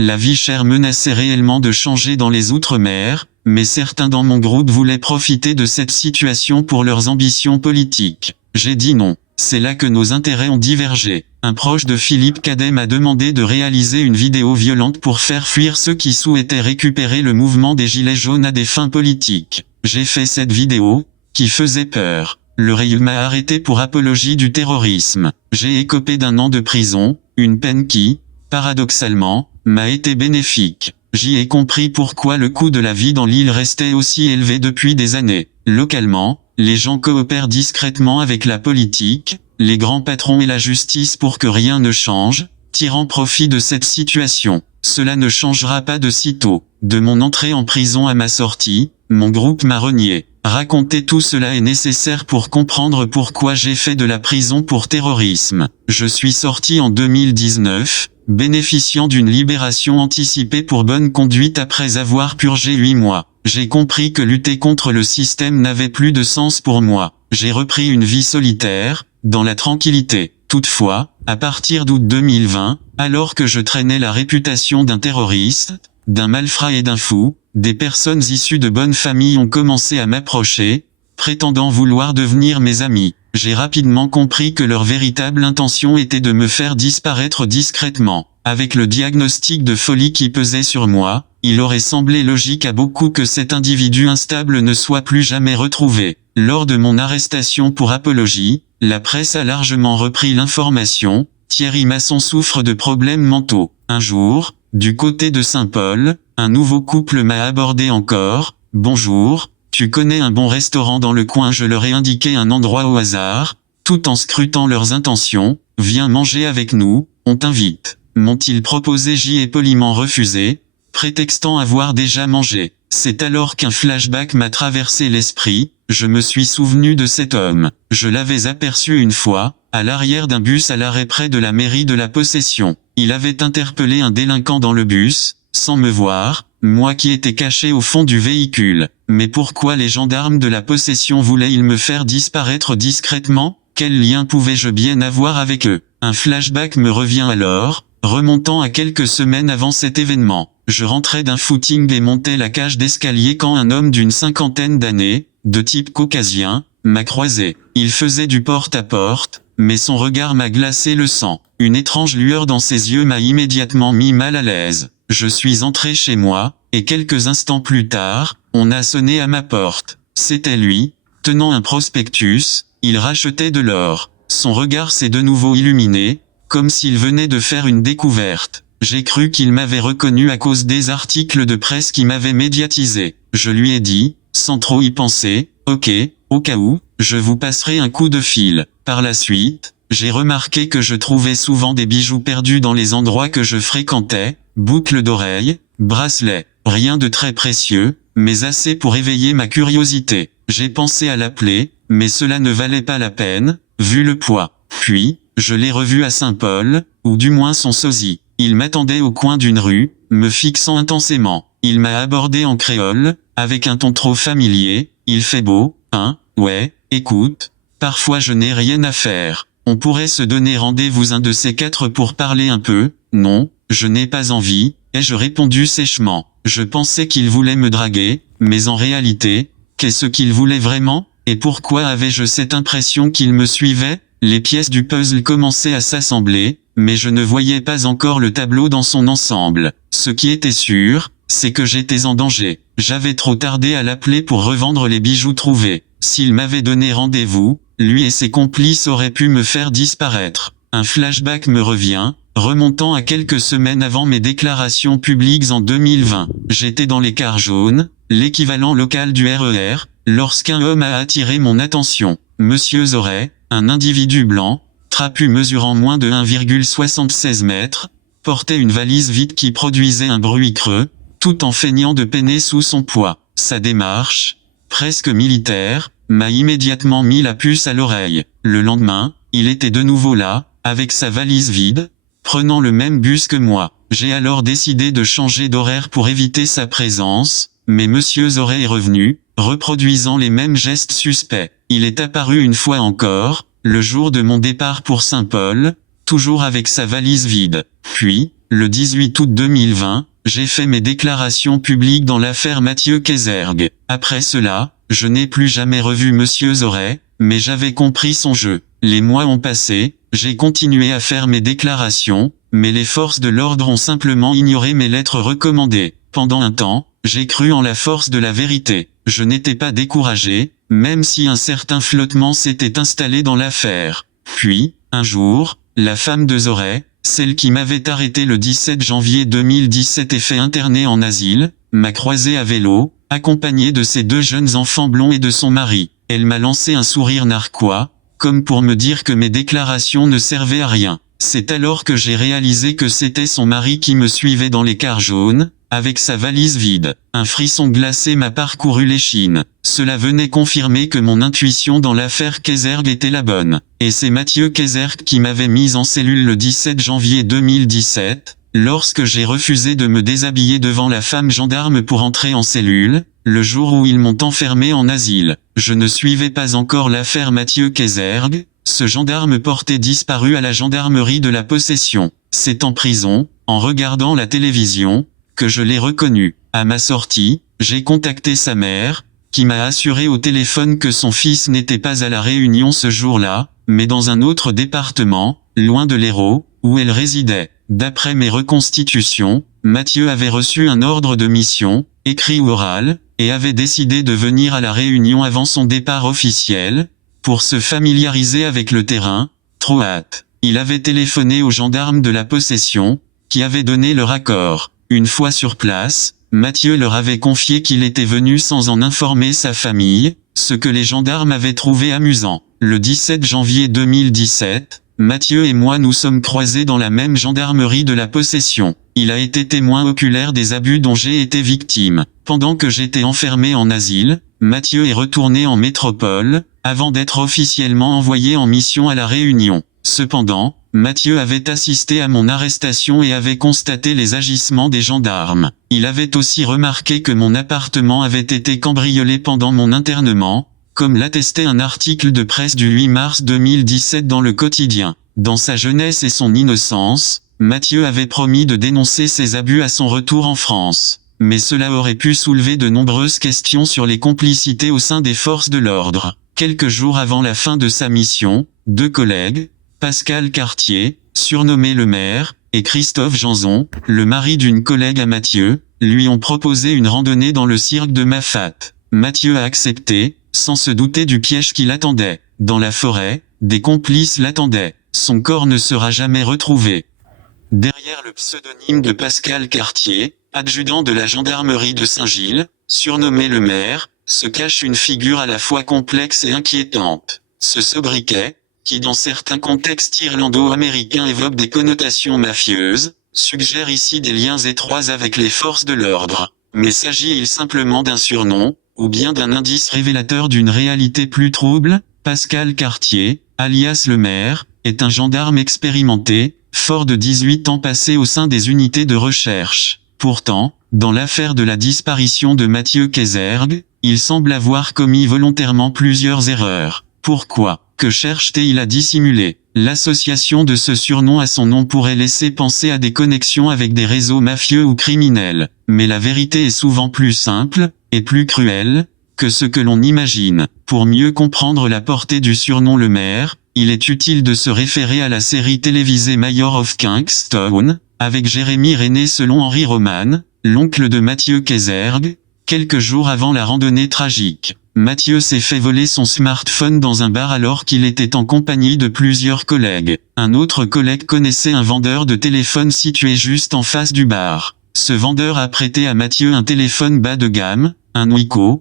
la vie chère menaçait réellement de changer dans les Outre-mer, mais certains dans mon groupe voulaient profiter de cette situation pour leurs ambitions politiques. J'ai dit non. C'est là que nos intérêts ont divergé. Un proche de Philippe Cadet m'a demandé de réaliser une vidéo violente pour faire fuir ceux qui souhaitaient récupérer le mouvement des Gilets jaunes à des fins politiques. J'ai fait cette vidéo, qui faisait peur. Le régime m'a arrêté pour apologie du terrorisme. J'ai écopé d'1 an de prison, une peine qui, paradoxalement, m'a été bénéfique. J'y ai compris pourquoi le coût de la vie dans l'île restait aussi élevé depuis des années. Localement, les gens coopèrent discrètement avec la politique, les grands patrons et la justice pour que rien ne change, tirant profit de cette situation. Cela ne changera pas de sitôt. De mon entrée en prison à ma sortie, mon groupe m'a renié. Raconter tout cela est nécessaire pour comprendre pourquoi j'ai fait de la prison pour terrorisme. Je suis sorti en 2019, bénéficiant d'une libération anticipée pour bonne conduite après avoir purgé 8 mois. J'ai compris que lutter contre le système n'avait plus de sens pour moi. J'ai repris une vie solitaire, dans la tranquillité. Toutefois, à partir d'août 2020, alors que je traînais la réputation d'un terroriste, d'un malfrat et d'un fou, des personnes issues de bonnes familles ont commencé à m'approcher, prétendant vouloir devenir mes amis. J'ai rapidement compris que leur véritable intention était de me faire disparaître discrètement. Avec le diagnostic de folie qui pesait sur moi, il aurait semblé logique à beaucoup que cet individu instable ne soit plus jamais retrouvé. Lors de mon arrestation pour apologie, la presse a largement repris l'information. Thierry Masson souffre de problèmes mentaux. Un jour, du côté de Saint-Paul, un nouveau couple m'a abordé encore. « Bonjour, tu connais un bon restaurant dans le coin ?» Je leur ai indiqué un endroit au hasard, tout en scrutant leurs intentions. « Viens manger avec nous, on t'invite. » M'ont-ils proposé? J'y ai poliment refusé, prétextant avoir déjà mangé. C'est alors qu'un flashback m'a traversé l'esprit. Je me suis souvenu de cet homme. Je l'avais aperçu une fois, à l'arrière d'un bus à l'arrêt près de la mairie de la Possession. Il avait interpellé un délinquant dans le bus, sans me voir, moi qui étais caché au fond du véhicule. Mais pourquoi les gendarmes de la Possession voulaient-ils me faire disparaître discrètement? Quel lien pouvais-je bien avoir avec eux? Un flashback me revient alors, remontant à quelques semaines avant cet événement. Je rentrais d'un footing et montais la cage d'escalier quand un homme d'une 50aine d'années, de type caucasien, m'a croisé. Il faisait du porte-à-porte, mais son regard m'a glacé le sang. Une étrange lueur dans ses yeux m'a immédiatement mis mal à l'aise. Je suis entré chez moi, et quelques instants plus tard, on a sonné à ma porte. C'était lui, tenant un prospectus, il rachetait de l'or. Son regard s'est de nouveau illuminé, comme s'il venait de faire une découverte. J'ai cru qu'il m'avait reconnu à cause des articles de presse qui m'avaient médiatisé. Je lui ai dit, sans trop y penser, « Ok, au cas où, je vous passerai un coup de fil. » Par la suite, j'ai remarqué que je trouvais souvent des bijoux perdus dans les endroits que je fréquentais, boucles d'oreilles, bracelets, rien de très précieux, mais assez pour éveiller ma curiosité. J'ai pensé à l'appeler, mais cela ne valait pas la peine, vu le poids. Puis, je l'ai revu à Saint-Paul, ou du moins son sosie. Il m'attendait au coin d'une rue, me fixant intensément. Il m'a abordé en créole, avec un ton trop familier. « Il fait beau, hein? Ouais, écoute, parfois je n'ai rien à faire. On pourrait se donner rendez-vous un de ces 4 pour parler un peu. » « Non, je n'ai pas envie, » ai-je répondu sèchement. Je pensais qu'il voulait me draguer, mais en réalité, qu'est-ce qu'il voulait vraiment? Et pourquoi avais-je cette impression qu'il me suivait? Les pièces du puzzle commençaient à s'assembler, mais je ne voyais pas encore le tableau dans son ensemble. Ce qui était sûr, c'est que j'étais en danger. J'avais trop tardé à l'appeler pour revendre les bijoux trouvés. S'il m'avait donné rendez-vous, lui et ses complices auraient pu me faire disparaître. Un flashback me revient, remontant à quelques semaines avant mes déclarations publiques en 2020. J'étais dans les cars jaunes, l'équivalent local du RER, lorsqu'un homme a attiré mon attention. Monsieur Zoret, un individu blanc, trapu mesurant moins de 1,76 mètres, portait une valise vide qui produisait un bruit creux, tout en feignant de peiner sous son poids. Sa démarche, presque militaire, m'a immédiatement mis la puce à l'oreille. Le lendemain, il était de nouveau là, avec sa valise vide, prenant le même bus que moi. J'ai alors décidé de changer d'horaire pour éviter sa présence, mais Monsieur Zoret est revenu, reproduisant les mêmes gestes suspects. Il est apparu une fois encore, le jour de mon départ pour Saint-Paul, toujours avec sa valise vide. Puis, le 18 août 2020, j'ai fait mes déclarations publiques dans l'affaire Mathieu Kézergue. Après cela, je n'ai plus jamais revu Monsieur Zoret, mais j'avais compris son jeu. Les mois ont passé, j'ai continué à faire mes déclarations, mais les forces de l'ordre ont simplement ignoré mes lettres recommandées. Pendant un temps, j'ai cru en la force de la vérité. Je n'étais pas découragé, même si un certain flottement s'était installé dans l'affaire. Puis, un jour, la femme de Zoret, celle qui m'avait arrêté le 17 janvier 2017 et fait interner en asile, m'a croisé à vélo, accompagnée de ses 2 jeunes enfants blonds et de son mari. Elle m'a lancé un sourire narquois, comme pour me dire que mes déclarations ne servaient à rien. C'est alors que j'ai réalisé que c'était son mari qui me suivait dans les cars jaunes, avec sa valise vide. Un frisson glacé m'a parcouru l'échine. Cela venait confirmer que mon intuition dans l'affaire Kézergue était la bonne. Et c'est Mathieu Kézergue qui m'avait mise en cellule le 17 janvier 2017, lorsque j'ai refusé de me déshabiller devant la femme gendarme pour entrer en cellule, le jour où ils m'ont enfermé en asile. Je ne suivais pas encore l'affaire Mathieu Kézergue, ce gendarme porté disparu à la gendarmerie de la Possession. C'est en prison, en regardant la télévision, que je l'ai reconnu. À ma sortie, j'ai contacté sa mère, qui m'a assuré au téléphone que son fils n'était pas à La Réunion ce jour-là, mais dans un autre département, loin de l'Hérault, où elle résidait. D'après mes reconstitutions, Mathieu avait reçu un ordre de mission, écrit ou oral, et avait décidé de venir à La Réunion avant son départ officiel, pour se familiariser avec le terrain. Trop hâte. Il avait téléphoné aux gendarmes de la Possession, qui avaient donné leur accord. Une fois sur place, Mathieu leur avait confié qu'il était venu sans en informer sa famille, ce que les gendarmes avaient trouvé amusant. Le 17 janvier 2017, Mathieu et moi nous sommes croisés dans la même gendarmerie de la Possession. Il a été témoin oculaire des abus dont j'ai été victime. Pendant que j'étais enfermé en asile, Mathieu est retourné en métropole, avant d'être officiellement envoyé en mission à La Réunion. Cependant, Mathieu avait assisté à mon arrestation et avait constaté les agissements des gendarmes. Il avait aussi remarqué que mon appartement avait été cambriolé pendant mon internement, comme l'attestait un article de presse du 8 mars 2017 dans Le Quotidien. Dans sa jeunesse et son innocence, Mathieu avait promis de dénoncer ces abus à son retour en France. Mais cela aurait pu soulever de nombreuses questions sur les complicités au sein des forces de l'ordre. Quelques jours avant la fin de sa mission, 2 collègues, Pascal Cartier, surnommé le maire, et Christophe Janzon, le mari d'une collègue à Mathieu, lui ont proposé une randonnée dans le cirque de Mafat. Mathieu a accepté, sans se douter du piège qui l'attendait. Dans la forêt, des complices l'attendaient. Son corps ne sera jamais retrouvé. Derrière le pseudonyme de Pascal Cartier, adjudant de la gendarmerie de Saint-Gilles, surnommé le maire, se cache une figure à la fois complexe et inquiétante. Ce sobriquet, qui dans certains contextes irlando-américains évoque des connotations mafieuses, suggère ici des liens étroits avec les forces de l'ordre. Mais s'agit-il simplement d'un surnom, ou bien d'un indice révélateur d'une réalité plus trouble? Pascal Cartier, alias le maire, est un gendarme expérimenté, fort de 18 ans passé au sein des unités de recherche. Pourtant, dans l'affaire de la disparition de Mathieu Kézergue, il semble avoir commis volontairement plusieurs erreurs. Pourquoi? Que cherche-t-il à dissimuler? L'association de ce surnom à son nom pourrait laisser penser à des connexions avec des réseaux mafieux ou criminels. Mais la vérité est souvent plus simple, et plus cruelle, que ce que l'on imagine. Pour mieux comprendre la portée du surnom le maire, il est utile de se référer à la série télévisée Mayor of Kingstown, avec Jérémy René selon Henri Roman, l'oncle de Mathieu Kézergue, quelques jours avant la randonnée tragique. Mathieu s'est fait voler son smartphone dans un bar alors qu'il était en compagnie de plusieurs collègues. Un autre collègue connaissait un vendeur de téléphone situé juste en face du bar. Ce vendeur a prêté à Mathieu un téléphone bas de gamme, un Wiko,